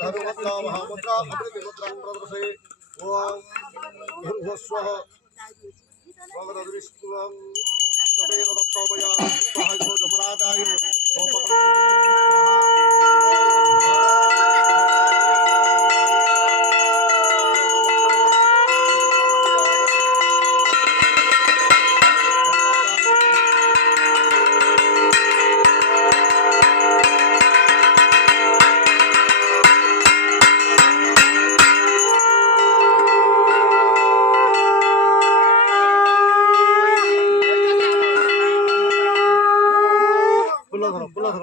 धनुमद्रा महामुद्रा अमृतमुद्रं प्रदर्शे ओम भूर्भुवस्वः भगवद्विष्णुं नमेन दत्तमया स्वाहा जमराजाय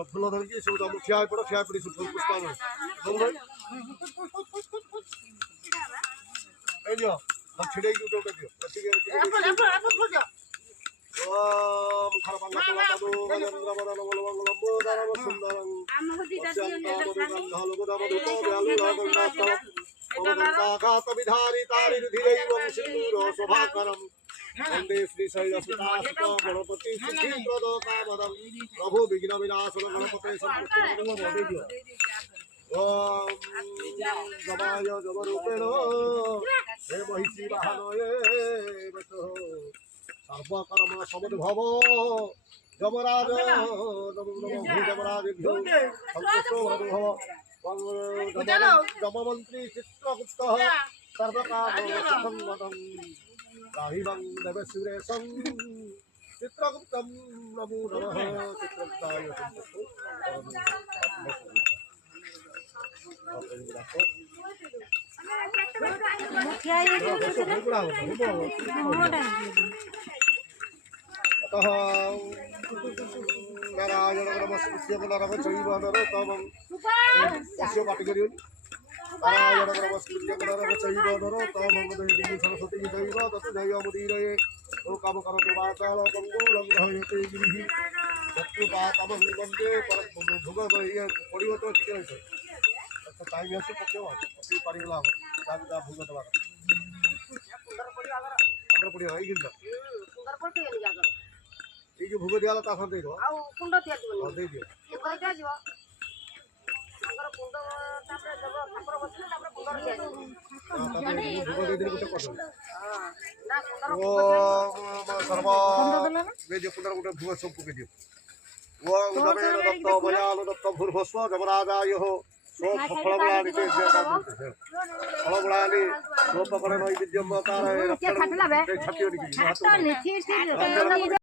फूलधर की सौदा मुखिया पड़ो खिया पड़ी फूल पुष्पा में बोल ए जो हम छिड़े की उठो दियो ठीक है ओम खरबंगा तो गंद्र बदन बलवंगलम बोधरम सुंदरम गात विधारी तारि रुधिरैवं सिंदूरो शोभाकरम वंदे श्री शैलसुतासुत गणपति सिद्धिप्रदो कामदं प्रभु विघ्न विनाशन गणपते संपुष्टि ओम जमाय जमरूपेण हे महिषी वाहनये वचो सर्वकर्म समुद्भव जमराज नमो नमो जमराजेभ्यो संतोषो भव जममंत्री चित्रगुप्तः सर्वकामसंवदं राहिवं देवसुरेशं चित्रगुप्तं नमो नमः चित्रगुप्ताय अतः नारायण नमस्कृत्य नरचैव नरोत्तमं अस्य पाठकर्यं नारायण नमस्कृत्य नरचैव नरोत्तमं देवी सरस्वती दैव तत् जयमुदीरये लोकं करोतु वाचालं मङ्गलं ग्रहयते गिरिः शत्रुपातमं वन्दे परमभुगवय परिवर्तन ठीक है अच्छा टाइम है पक्के वाला पक्के परिगला जा भूग दवा अगर पड़ी है गिंदा सुंदर पड़ते है जाकर ये जो भूग दियाला ता सब दे दो आ कुंड दिया दियो दे दियो ये कर दिया जो अगर कुंड तापर जब ठाकुर बसले तापर कुंड दिया भूग दे दिन कुछ कर हां ना सुंदर ओ सर्व वे जो कुंडर कुछ भूग सब के दियो वो उदमेन दत्त बयानु दत्त भूर्भुवस्व जमराजाय हो सो फलबलानि ते फलबलानि सो पकड़े नैवेद्यम कार रक्षण छटियो निकली